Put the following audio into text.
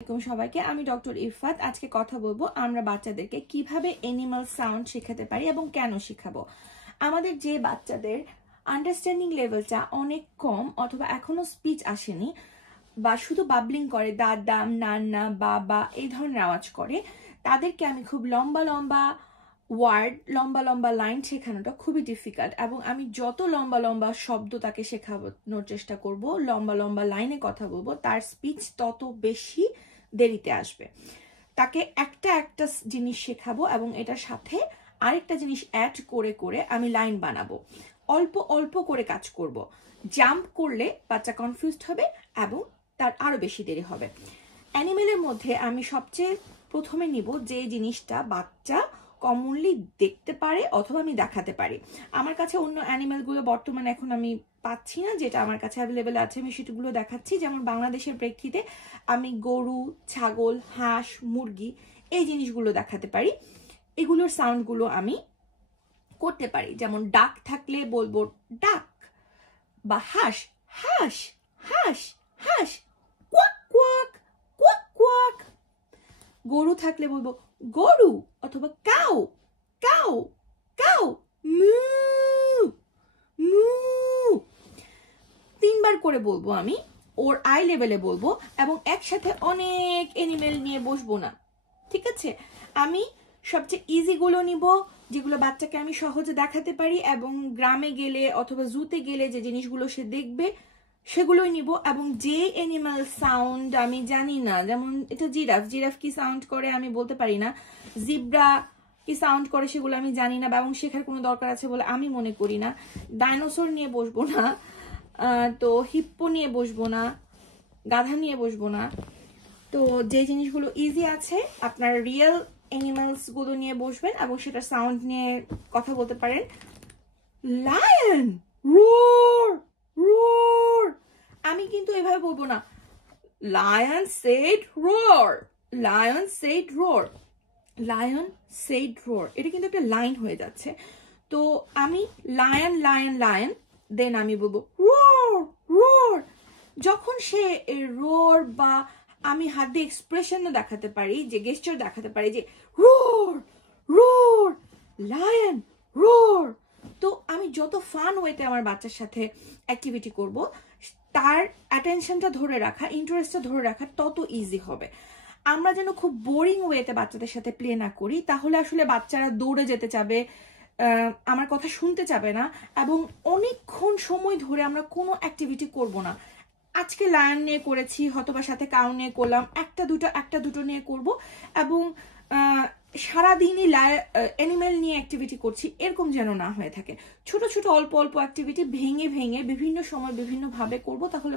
সবাইকে আমি ডক্টর ইফাত আজকে কথা বলবো আমরা বাচ্চাদেরকে কিভাবে অ্যানিমাল সাউন্ড শেখাতে পারি এবং কেন শেখাবো। আমাদের যে বাচ্চাদের আন্ডারস্ট্যান্ডিং লেভেলটা অনেক কম অথবা এখনো স্পিচ আসেনি বা শুধু বাবলিং করে দাদা নান্না বাবা এই ধরনের আওয়াজ করে, তাদেরকে আমি খুব লম্বা লম্বা ওয়ার্ড লম্বা লম্বা লাইন শেখানোটা খুবই ডিফিকাল্ট এবং আমি যত লম্বা লম্বা শব্দ তাকে শেখানোর চেষ্টা করব, লম্বা লম্বা লাইনে কথা বলবো, তার স্পিচ তত বেশি দেরিতে আসবে। তাকে একটা একটা জিনিস শেখাবো এবং এটার সাথে আরেকটা জিনিস অ্যাড করে করে আমি লাইন বানাবো। অল্প অল্প করে কাজ করব। জাম্প করলে বাচ্চা কনফিউজড হবে এবং তার আরো বেশি দেরি হবে। অ্যানিমেলের মধ্যে আমি সবচেয়ে প্রথমে নিব যে জিনিসটা বাচ্চা কমনলি দেখতে পারে অথবা আমি দেখাতে পারি। আমার কাছে অন্য অ্যানিমেলগুলো বর্তমানে এখন আমি পাচ্ছি না, যেটা আমার কাছে অ্যাভেলেবেল আছে আমি সেগুলো দেখাচ্ছি। যেমন বাংলাদেশের প্রেক্ষিতে আমি গরু, ছাগল, হাঁস, মুরগি এই জিনিসগুলো দেখাতে পারি। এগুলোর সাউন্ডগুলো আমি করতে পারি। যেমন ডাক থাকলে বলবো ডাক, বা হাঁস হাঁস হাঁস হাঁস, কোয়াক কোয়াক কোয়াক কোয়াক। গরু থাকলে বলবো গরু অথবা কাউ কাউ কাউ, মু মু। 3 বার করে বলবো আমি, ওর আই লেভেলে বলবো এবং একসাথে অনেক অ্যানিমেল নিয়ে বসবো না, ঠিক আছে? আমি সবচেয়ে ইজি গুলো নিব, যেগুলো বাচ্চাকে আমি সহজে দেখাতে পারি এবং গ্রামে গেলে অথবা জুতে গেলে যে জিনিসগুলো সে দেখবে সেগুলোই নিব। এবং যে অ্যানিমাল সাউন্ড আমি জানি না, যেমন এটা জিরাফ, জিরাফ কি সাউন্ড করে আমি বলতে পারি না, জিব্রা কি সাউন্ড করে সেগুলো আমি জানি না এবং শেখার কোনো দরকার আছে বলে আমি মনে করি না। ডাইনোসর নিয়ে বসবো না, তো হিপ্পো নিয়ে বসবো না, গাধা নিয়ে বসবো না। তো যে জিনিসগুলো ইজি আছে আপনার রিয়েল অ্যানিমালস গুলো নিয়ে বসবেন এবং সেটা সাউন্ড নিয়ে কথা বলতে পারেন। লায়ন রোর রোর, আমি কিন্তু এভাবে বলবো না lion said roar, lion said roar, lion said roar, এটা কিন্তু একটা লাইন হয়ে যাচ্ছে। তো আমি লায়ন লায়ন লায়ন, দেন আমি বলবো রোর রোর। যখন সে রোর বা আমি হাত দিয়ে এক্সপ্রেশনও দেখাতে পারি, যে গেস্টার দেখাতে পারি যে রোর রোর লায়ন রোর, তো আমি যত ফান ওয়েতে আমার বাচ্চার সাথে অ্যাক্টিভিটি করব, তার অ্যাটেনশনটা ধরে রাখা, ইন্টারেস্টটা ধরে রাখা তত ইজি হবে। আমরা যেন খুব বোরিং ওয়েতে বাচ্চাদের সাথে প্লে না করি, তাহলে আসলে বাচ্চারা দৌড়ে যেতে চাবে, আমার কথা শুনতে চাবে না এবং অনেকক্ষণ সময় ধরে আমরা কোনো অ্যাক্টিভিটি করব না। আজকে লায়ন নিয়ে করেছি, হয়তোবা সাথে কাউ নিয়ে করলাম, একটা দুটো নিয়ে করব এবং সারাদিনই অ্যানিমেল নিয়ে অ্যাক্টিভিটি করছি, এরকম যেন না হয়ে থাকে। ছোট ছোট অল্প অল্প অ্যাক্টিভিটি ভেঙে ভেঙে বিভিন্ন সময় বিভিন্নভাবে করব, তাহলে